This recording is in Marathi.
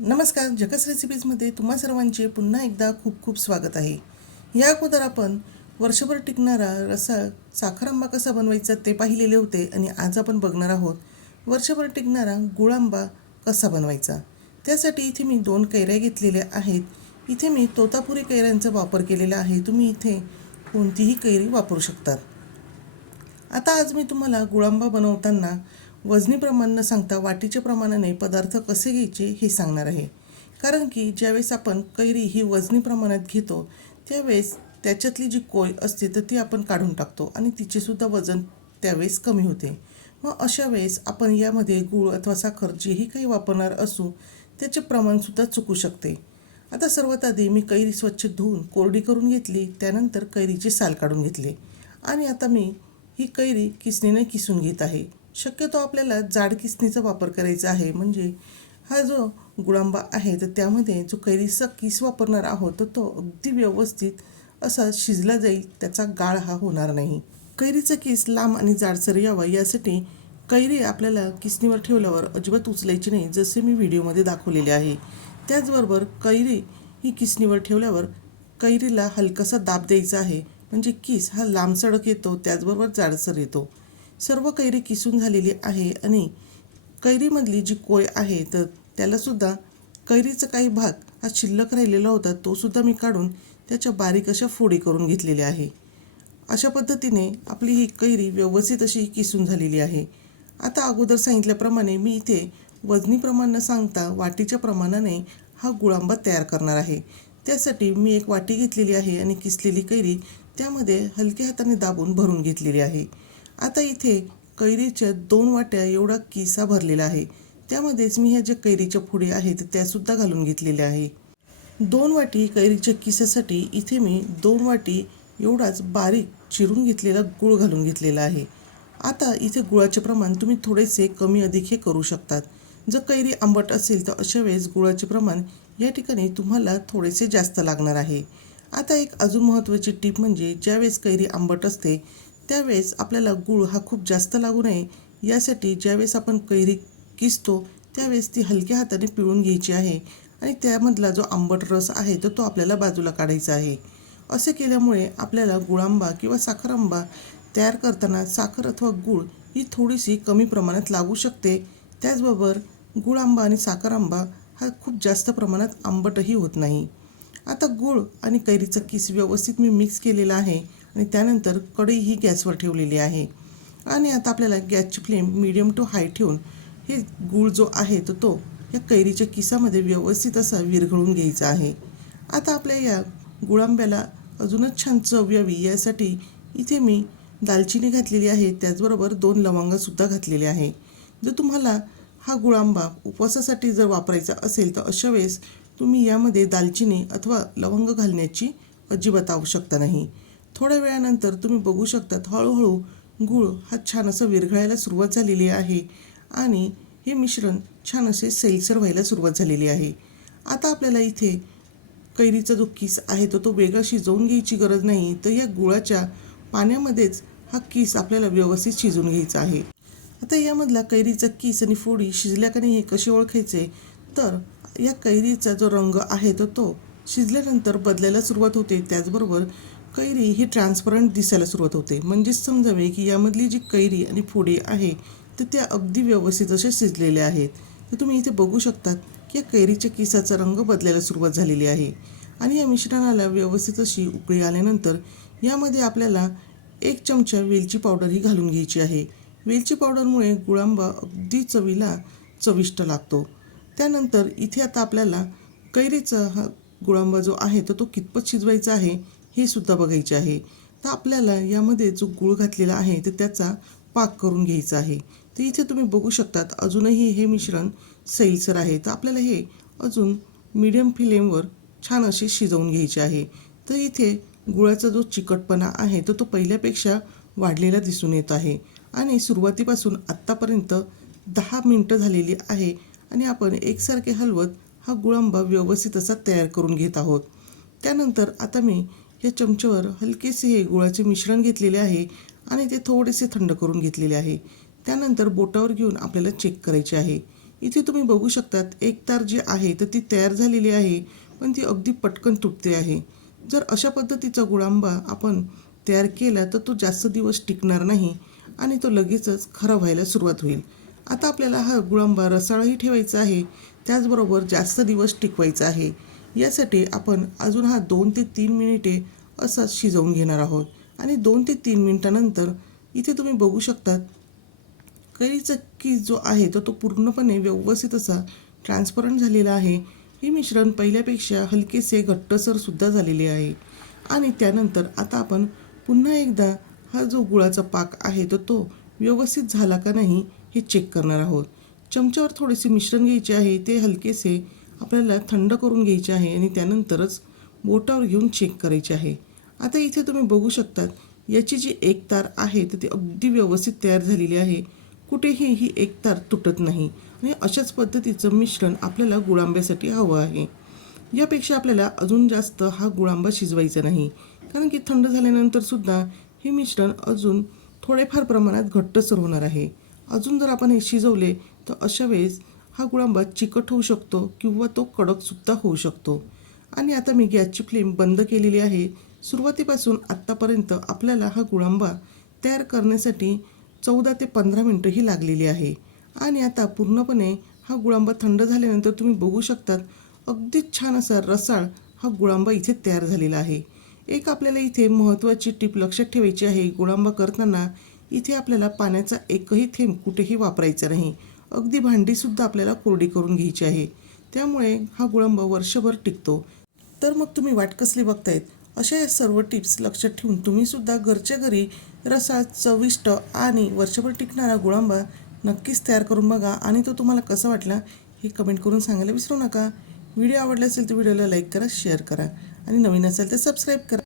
नमस्कार जगस रेसिपीजमध्ये तुम्हा सर्वांचे पुन्हा एकदा खूप खूप स्वागत आहे. या अगोदर आपण वर्षभर टिकणारा रसा साखर आंबा कसा बनवायचा ते पाहिलेले होते आणि आज आपण बघणार आहोत वर्षभर टिकणारा गुळ आंबा कसा बनवायचा. त्यासाठी इथे मी दोन कैऱ्या घेतलेल्या आहेत. इथे मी तोतापुरी कैऱ्यांचा वापर केलेला आहे. तुम्ही इथे कोणतीही कैरी वापरू शकतात आता आज मी तुम्हाला गुळांबा बनवताना वजनी प्रमाण न सांगता वाटीच्या प्रमाणाने पदार्थ कसे घ्यायचे हे सांगणार आहे. कारण की ज्यावेळेस आपण कैरी ही वजनी प्रमाणात घेतो त्यावेळेस त्याच्यातली जी कोय असते तर ती आपण काढून टाकतो आणि तिचेसुद्धा वजन त्यावेळेस कमी होते. मग अशा वेळेस आपण यामध्ये गूळ अथवा साखर जेही काही वापरणार असू त्याचे प्रमाणसुद्धा चुकू शकते. आता सर्वात आधी मी कैरी स्वच्छ धुवून कोरडी करून घेतली त्यानंतर कैरीचे साल काढून घेतले. आणि आता मी ही कैरी किसणीने किसून घेत आहे. शक्यतो आपल्याला जाड किसणीचा वापर करायचा आहे. म्हणजे हा जो गुळांबा आहे तर त्यामध्ये जो कैरीचा किस वापरणार आहोत तर तो अगदी व्यवस्थित असा शिजला जाईल त्याचा गाळ हा होणार नाही. कैरीचा किस लांब आणि जाडसर यावा यासाठी कैरी आपल्याला किसणीवर ठेवल्यावर अजिबात उचलायची नाही जसे मी व्हिडिओमध्ये दाखवलेले आहे. त्याचबरोबर कैरी ही किसणीवर ठेवल्यावर कैरीला हलकासा दाब द्यायचा आहे. म्हणजे किस हा लांब सडक येतो त्याचबरोबर जाडसर येतो. सर्व कैरी किसून झालेली आहे आणि कैरीमधली जी कोय आहे तर त्यालासुद्धा कैरीचा काही भाग हा शिल्लक राहिलेला होता तोसुद्धा मी काढून त्याच्या बारीक अशा फोडी करून घेतलेल्या आहे. अशा पद्धतीने आपली ही कैरी व्यवस्थित अशी किसून झालेली आहे. आता अगोदर सांगितल्याप्रमाणे मी इथे वजनी प्रमाण न सांगता वाटीच्या प्रमाणाने हा गुळांबा तयार करणार आहे. त्यासाठी मी एक वाटी घेतलेली आहे आणि किसलेली कैरी त्यामध्ये हलक्या हाताने दाबून भरून घेतलेली आहे. आता इथे कैरीच्या दोन वाट्या एवढा किसा भरलेला आहे. त्यामध्येच मी ह्या ज्या कैरीच्या फोडी आहेत त्यासुद्धा घालून घेतलेल्या आहे. दोन वाटी कैरीच्या किसासाठी इथे मी दोन वाटी एवढाच बारीक चिरून घेतलेला गूळ घालून घेतलेला आहे. आता इथे गुळाचे प्रमाण तुम्ही थोडेसे कमी अधिक हे करू शकतात. जर कैरी आंबट असेल तर अशा वेळेस गुळाचे प्रमाण या ठिकाणी तुम्हाला थोडेसे जास्त लागणार आहे. आता एक अजून महत्त्वाची टीप म्हणजे ज्यावेळेस कैरी आंबट असते त्यावेळेस आपल्याला गूळ हा खूप जास्त लागू नये. यासाठी ज्यावेळेस आपण कैरी किसतो त्यावेळेस ती हलक्या हाताने पिळून घ्यायची आहे. आणि त्यामधला जो आंबट रस आहे तर तो आपल्याला बाजूला काढायचा आहे. असे केल्यामुळे आपल्याला गुळांबा किंवा साखर आंबा तयार करताना साखर अथवा गूळ ही थोडीशी कमी प्रमाणात लागू शकते. त्याचबरोबर गुळ आंबा आणि साखर आंबा हा खूप जास्त प्रमाणात आंबटही होत नाही. आता गूळ आणि कैरीचं किस व्यवस्थित मी मिक्स केलेला आहे. आणि त्यानंतर कढई ही गॅसवर ठेवलेली आहे. आणि आता आपल्याला गॅसची फ्लेम मीडियम टू हाय ठेवून हे गूळ जो आहे तो तो या कैरीच्या किसामध्ये व्यवस्थित असा विरघळून घ्यायचा आहे. आता आपल्या या गुळांब्याला अजूनच छान चव यावी यासाठी इथे मी दालचिनी घातलेली आहे. त्याचबरोबर दोन लवंगसुद्धा घातलेले आहे. जर तुम्हाला हा गुळांबा उपवासासाठी जर वापरायचा असेल तर अशा वेळेस तुम्ही यामध्ये दालचिनी अथवा लवंग घालण्याची अजिबात आवश्यकता नाही. थोड्या वेळानंतर तुम्ही बघू शकतात हळूहळू गूळ हा छान असं विरघळायला सुरुवात झालेली आहे आणि हे मिश्रण छान असे सैलसर व्हायला सुरुवात झालेली आहे. आता आपल्याला इथे कैरीचा जो किस आहे तो तो वेगळा शिजवून घ्यायची गरज नाही तर या गुळाच्या पाण्यामध्येच हा किस आपल्याला व्यवस्थित शिजवून घ्यायचा आहे. आता यामधला कैरीचा किस आणि फोडी शिजल्या का नाही हे कसे ओळखायचे? तर या कैरीचा जो रंग आहे तर तो शिजल्यानंतर बदलायला सुरुवात होते. त्याचबरोबर कैरी ही ट्रान्सपरंट दिसायला सुरुवात होते. म्हणजेच समजावे की यामधली जी कैरी आणि फोडे आहे तर त्या अगदी व्यवस्थित असे शिजलेल्या आहेत. तर तुम्ही इथे बघू शकतात की या कैरीच्या किसाचा रंग बदलायला सुरुवात झालेली आहे. आणि या मिश्रणाला व्यवस्थित अशी उकळी आल्यानंतर यामध्ये आपल्याला एक चमचा वेलची पावडर ही घालून घ्यायची आहे. वेलची पावडरमुळे गुळांबा अगदी चवीला चविष्ट लागतो. त्यानंतर इथे आता आपल्याला कैरीचा हा गुळांबा जो आहे तर तो कितपत शिजवायचा आहे हे सुद्धा बघायचे आहे. तर आपल्याला यामध्ये जो गुळ घातलेला आहे तर त्याचा पाक करून घ्यायचा आहे. तर इथे तुम्ही बघू शकतात अजूनही हे मिश्रण सैलसर आहे. तर आपल्याला हे अजून मीडियम फ्लेमवर छान असे शिजवून घ्यायचे आहे. तर इथे गुळाचा जो चिकटपणा आहे तर तो पहिल्यापेक्षा वाढलेला दिसून येत आहे. आणि सुरुवातीपासून आत्तापर्यंत दहा मिनटं झालेली आहे आणि आपण एकसारखे हलवत हा गुळांबा व्यवस्थित असा तयार करून घेत आहोत. त्यानंतर आता मी या चमच्यावर हलकेसे हे गुळाचे मिश्रण घेतलेले आहे आणि ते थोडेसे थंड करून घेतलेले आहे. त्यानंतर बोटावर घेऊन आपल्याला चेक करायचे आहे. इथे तुम्ही बघू शकतात एक तार जी आहे तर ती तयार झालेली आहे पण ती अगदी पटकन तुटते आहे. जर अशा पद्धतीचा गुळांबा आपण तयार केला तर तो जास्त दिवस टिकणार नाही आणि तो लगेचच खराब व्हायला सुरुवात होईल. आता आपल्याला हा गुळांबा रसाळही ठेवायचा आहे त्याचबरोबर जास्त दिवस टिकवायचा आहे. यासाठी आपण अजून हा दोन ते तीन मिनिटे असाच शिजवून घेणार आहोत. आणि दोन ते तीन मिनिटानंतर इथे तुम्ही बघू शकतात कैरीचा किस जो आहे तो तो पूर्णपणे व्यवस्थित असा ट्रान्सपरंट झालेला आहे. हे मिश्रण पहिल्यापेक्षा हलकेसे घट्टसरसुद्धा झालेले आहे. आणि त्यानंतर आता आपण पुन्हा एकदा हा जो गुळाचा पाक आहे तर तो व्यवस्थित झाला का नाही हे चेक करणार आहोत. चमच्यावर थोडेसे मिश्रण घ्यायचे आहे ते हलकेसे आपल्याला थंड करून घ्यायचे आहे आणि त्यानंतरच बोटावर घेऊन चेक करायचे आहे. आता इथे तुम्ही बघू शकतात याची जी एक तार आहे तर ती अगदी व्यवस्थित तयार झालेली आहे. कुठेही ही एक तार तुटत नाही आणि अशाच पद्धतीचं मिश्रण आपल्याला गुळांब्यासाठी हवं आहे. यापेक्षा आपल्याला अजून जास्त हा गुळांबा शिजवायचा नाही. कारण की थंड झाल्यानंतर सुद्धा हे मिश्रण अजून थोडेफार प्रमाणात घट्टसर होणार आहे. अजून जर आपण हे शिजवले तर अशा वेळेस हा गुळांबा चिकट होऊ शकतो किंवा तो कडकसुद्धा होऊ शकतो. आणि आता मी गॅसची फ्लेम बंद केलेली आहे. सुरुवातीपासून आत्तापर्यंत आपल्याला हा गुळांबा तयार करण्यासाठी चौदा ते पंधरा मिनटं ही लागलेली आहे. आणि आता पूर्णपणे हा गुळांबा थंड झाल्यानंतर तुम्ही बघू शकतात अगदीच छान असा रसाळ हा गुळांबा इथे तयार झालेला आहे. एक आपल्याला इथे महत्त्वाची टिप लक्षात ठेवायची आहे गुळांबा करताना इथे आपल्याला पाण्याचा एकही थेंब कुठेही वापरायचा नाही. अगदी भांडीसुद्धा आपल्याला कोरडी करून घ्यायची आहे. त्यामुळे हा गुळंब वर्षभर टिकतो. तर मग तुम्ही वाट कसली बघतायत? अशा या सर्व टिप्स लक्षात ठेवून तुम्हीसुद्धा घरच्या घरी रसाळ चविष्ट आणि वर्षभर टिकणारा गुळांबा नक्कीच तयार करून बघा. आणि तो तुम्हाला कसा वाटला हे कमेंट करून सांगायला विसरू नका. व्हिडिओ आवडला असेल तर व्हिडिओला लाईक करा शेअर करा आणि नवीन असेल तर सबस्क्राईब करा.